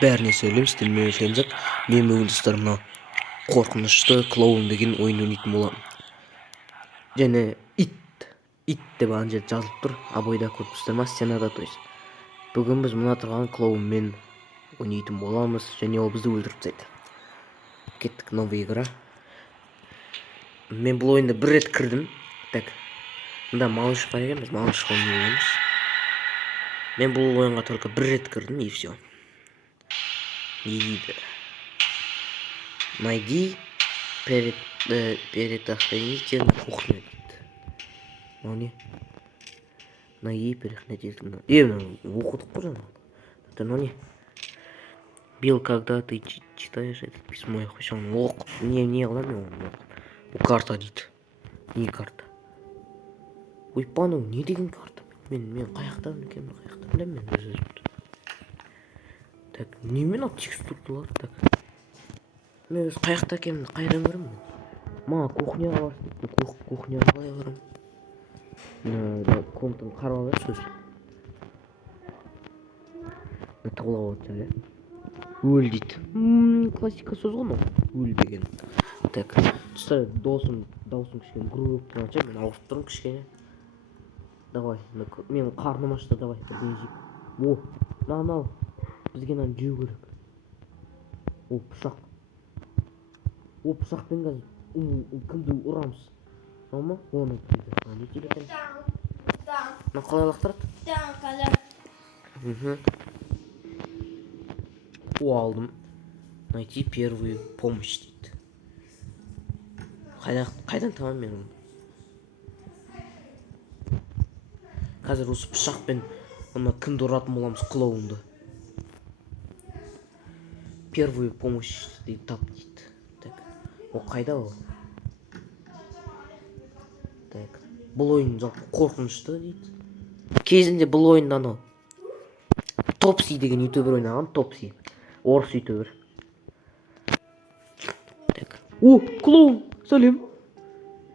бәріне сөйлеймін, істемеуін сөйлеп, мен бүгін сіздер мына қорқынышты клоун деген ойын ойнайтын боламын. Және ит деп ана жерде жазылып тұр, обойда көріпсіздер ма, стенада, то есть. Бүгін біз мына тұрған клоунмен ойнайтын боламыз, және ол бізді өлтіріп тастайды. Кеттік, новая игра. Мен бұл ойында бір рет кірдім. Так, мында малыш бар екен, біз малышқа ойнаймыз. Мен бұл ойынға только бір рет кірдім, и все. Не дейді. Найди предохранитель кухню дейді. Мынау не? Найди предохранитель. Оқыдық қой жаңа. Мынау не? Билл, когда ты читаешь это письмо, я хочу оқып. Не қыламын мен оны. Бұл карта дейді. Не карта? Ойпану, не деген карта? Мен қаяқтан екенмін, қаяқтан білемін мен өз-өзімді. Так, немен ал текстурлар? Так. Мен өз қаяқта екенмін, қайдан көремін мен? Маған кухняға барсын. Кухняға қалай барамын? Комнатаны қарап алайық сөз. Тығылап отыр, иә? Өл дейді. Классика сөз ғой мынау. Өл деген. Так, түсті даусың кішкене груб тұрғанша, мен ауырып тұрмын кішкене. Давай, мен қарным ашты, давай, бірден жейіп. О, мынау, бізге мынаны жеу керек. О, пышақ. О, пышақпен қазір кімді ұрамыз. Мынау ма? Оны дейді. Не дейді екен? Мына қалай лақтырады? О, алдым. Найти первую помощь дейді. Қайдан табамын мен оны? Қазір осы пышақпен кімді ұратын боламыз, клоунды. Первую помощь дейді, тап дейді. Так, о қайда ол? Так, бұл ойын жалпы қорқынышты дейді. Кезінде бұл ойында анау Топси деген ютубер ойнаған, Топси. Орыс ютубер. Так. О, клоун, сәлем.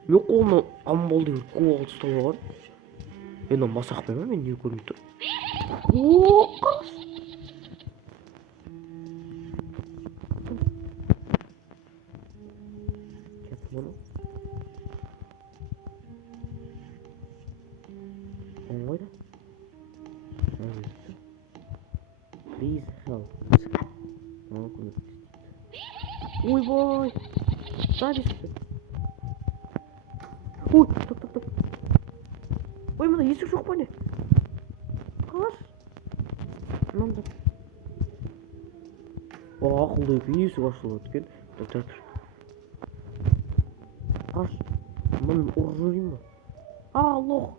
Мен қолына амбал деген қол ұстап алған. Мен оны масақпен ба, мен не көрмей тұр. О, кеттім оны. Оны қойда. Please help. Ойбай! Садись. Ой, так. Ой, мына есік жоқ па не? Қаш? Мында. Ақылды екен, есік ашылады екен. Так. Қаш? Мен ұрып жіберейін ба? Лох.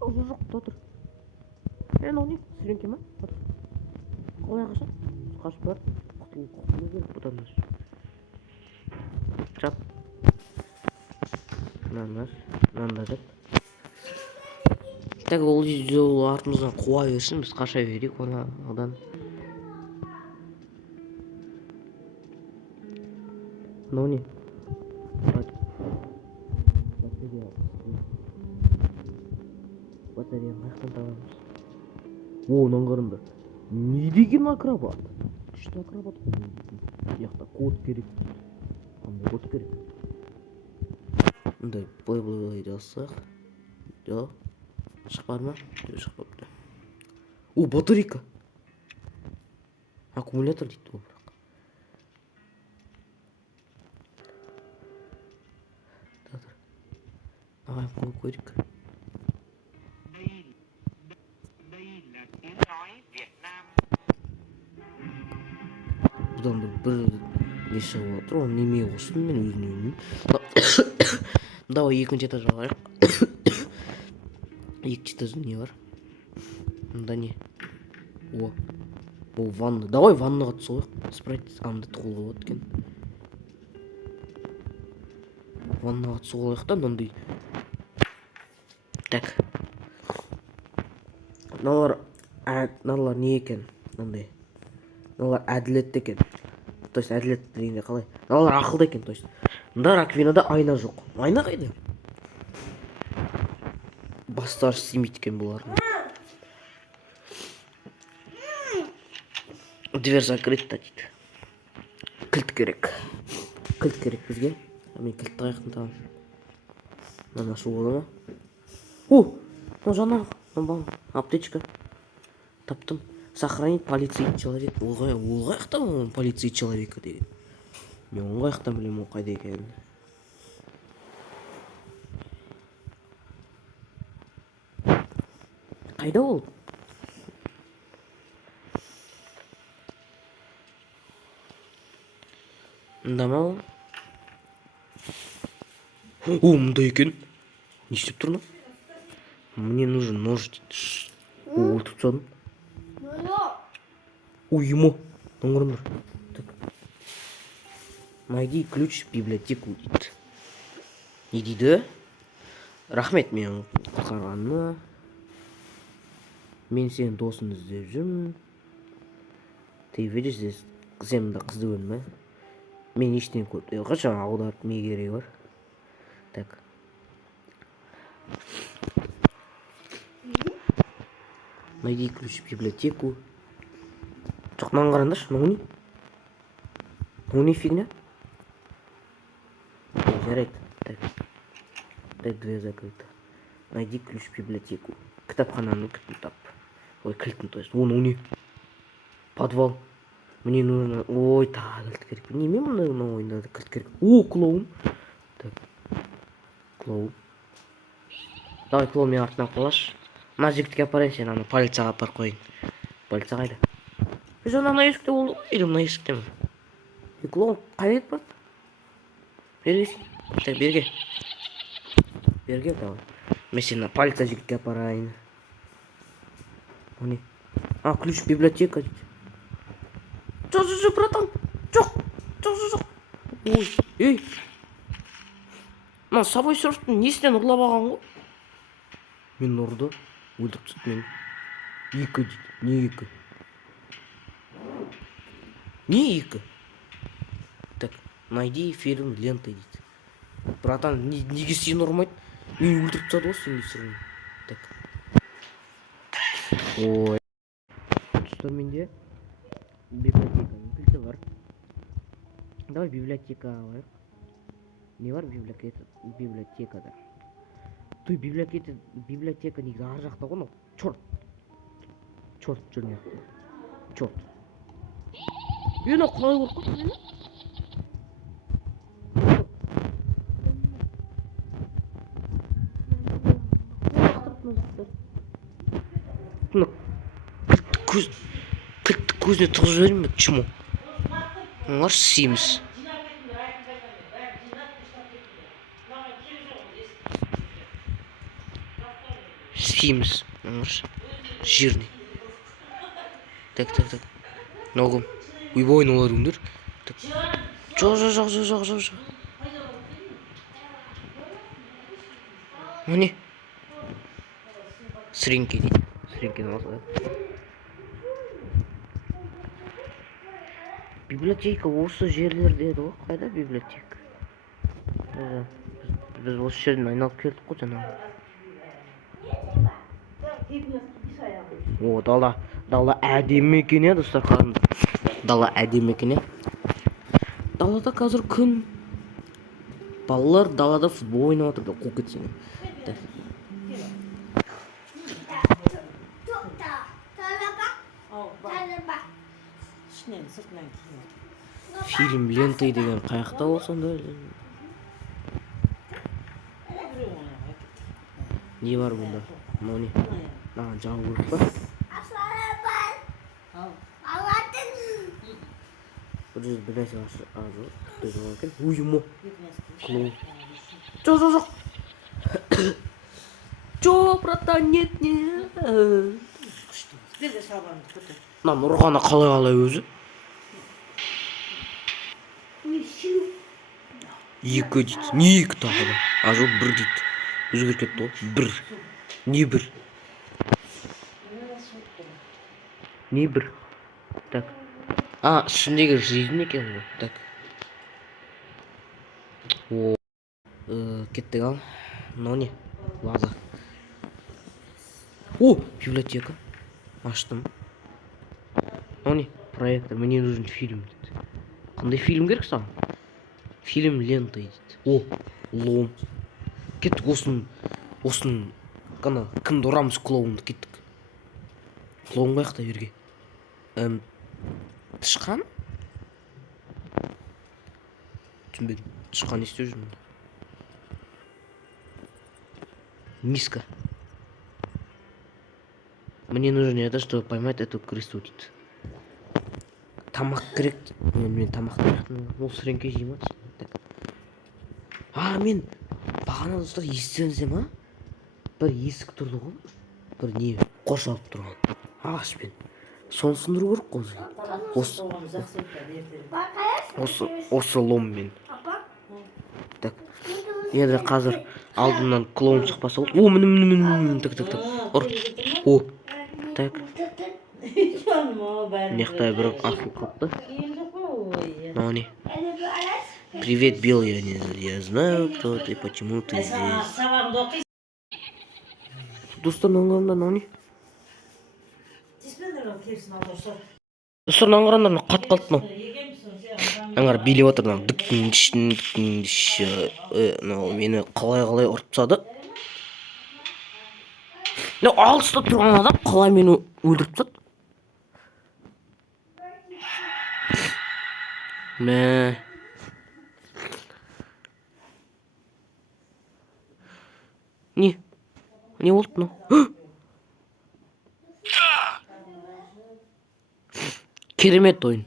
Жоқ, тұр. Мынау не? Сіреңке ма? Қалай қашады? Қашып бар. Құтылу керек бұдан да. Жап. Мынанда жап. Так, ол видео артымыздан қуа берсін, біз қаша берейік одан. Мынау не? Батареяны қаяқтан табамыз? О, наңғарында. Не деген акробат? Күшті акробат қой. Яқта код керек. Қандай код керек? Мындай былай жазсақ. Жоқ. Шықпады ма? Шықпапты. О, батарейка. Аккумулятор дейді ол бірақ. Ағай қол көрейік. Бұдан бір не шығып отыр, оны неме қостым мен өзіне. Давай екінші этажға барайық. Екінші этажда не бар? Мында не? О, бұл ванна. Давай ваннаға түсіп қойық. Спрайт аңды тұғылып отыр екен. Ваннаға түсіп қойық та, мынандай. Так. Мыналар не екен? Мынандай. Мыналар әділетті екен. То есть әділетті дегенде қалай? Мыналар ақылды екен, то есть. Мында раковинада айна жоқ. Айна қайда? Бастары істемейді екен бұлардың. Дверь закрыта дейді. Кілт керек. Кілт керек бізге. Мен кілтті қаяқтан табамын. Мынаны ашу бола ма? О! Жаңа аптечка. Таптым. Сохранить полицейский человек. Ол қаяқта ол полицей человека деген. Мен оны қаяқтан білемін ол қайда екенін. Қайда ол? Мында ма ол? О, мында екен. Не істеп тұр мына? Мне нужен нож дейді. О, өлтіріп тастадым. Уйма. Доңғырыңдар. Так. Найди ключ в библиотеку дейді. Не дейді? Рахмет мен құтқарғанына. Мен сенің досыңды іздеп жүрмін. Ты видишь здесь сен мында қызды көрдің бе? Мен ештеңе көрдім. Қашан аударып не керегі бар? Так. Найди ключ в библиотеку. Жоқ, маған қараңдаршы, мынау не? Мынау не фигня? Жарайды. Так. Так, дверь закрыта. Найди ключ в библиотеку. Кітапхананы кілтін тап. Ой, кілтін, то есть. Мынау не? Подвал. Мне нужно... Ой, тағы кілт керек. Неме мынау ойында кілт керек? О, клоун. Так. Клоун. Давай, клоун мен артынан қалаш. Мына жігітке апарайын, сен ана полицияға апарып қойын. Полиция қайда? Біз ана есікте болды ғой, или мына есікте ме? Клоун қайда кетіп барды? Бергесін. Так, берге. Берге, давай. Мен сені полиция жігітке апарайын. О, не? А, ключ библиотека дейді. Жоқ, братан. Жоқ. Ой, ей. Мына собой сұрыптың несінен ұрлап алған ғой? Мен ұрды. Өлтіріп тастады мені. Екі дейді. Не екі? Не екі? Так, найди фильм ленты дейді. Братан, неге сені ұрмайды? Мені өлтіріп тастады ғой сені сұрын. Так. Ой. Что менде? Библиотеканың кілті бар. Давай библиотекаға алайық. Не бар библиотекада? Той библиотека негізі ар жақта ғой, черт жүрме. Черт. Ена қалай қорқып мені? Кілтті көзіне тығып жіберейін бе? Чему? Олар Sims. Sims. Жирный. Так. Ногым. Уйбойын олар өндір. Жоқ. Міне. Сіреңке дейді. Сіреңкені алса. Библиотека осы жерлерде еді ғой. Қайда библиотека? Біз осы жерден айналып келдік қой жаңағы. О, дала әдемі екен е, достар, қараңдар. Дала әдемі екен е. Далада қазір күн. Балалар далада футбол ойнап отыр, қуып кетсең. Фильм ленты деген қаяқта ол сонда? Не бар бұнда? Мынау не? Маған жабу керек па? Бір жерде бір нәрсе ашық. Уйма. Клоун. Жоқ, братан, нет. Мынаны ұрғаны қалай өзі? Екі дейді. Не екі тағы да? А жоқ, бір дейді. Өзгеріп кетті ғой. Бір. Не бір? Не бір? Так. А, үстіндегі жизнь екен ғой. Так. О. Кеттік ал. Мынау не? Лаза. О, библиотека. Аштым. Мынау не? проектор, мне нужен фильм дейді. Қандай фильм керек саған? Фильм лента дейді. О, лом. Кеттік осын қана кімді ұрамыз клоунды кеттік. Клоун қаяқта жерге? Тышқан? Түсінбедім. Тышқан не істеп жүр мұнда? Миска. Мне нужно это, чтобы поймать эту крысу дейді. Тамақ керек. Мен тамақ керек. Ол сіреңке жеймін. Мен бағана достар естеріңізде ма? Бір есік тұрды ғой. Бір не қоршалып тұрған. Ағашпен. Соны сындыру керек қой. Осы ломмен. Так. Енді қазір алдымнан клоун шықпаса болды. О, мін. Так. Ұр. О. Так. Мияқта бір асыл қапты. Мынау не? Привет, Белый, я знаю, кто ты, почему ты здесь. Достар, мынау не? Достар, мынаны қараңдар, мына қат қалды мынау. Аңғар билеп отыр мынау. Мынау мені қалай ұрып тастады. Алыста тұрған адам қалай мені өлтіріп тастады? Не болды мынау? Керемет ойын.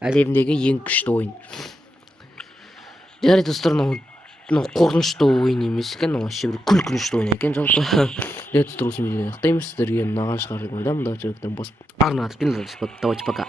Әлемдегі ең күшті ойын. Жарайды достар, мынау қорқынышты ойын емес екен, вообще бір күлкінішті ойын екен жалпы. Достар, осы видеоны аяқтаймыз. Сіздерге ұнаған шығар деп ойлаймын. Давайте пока.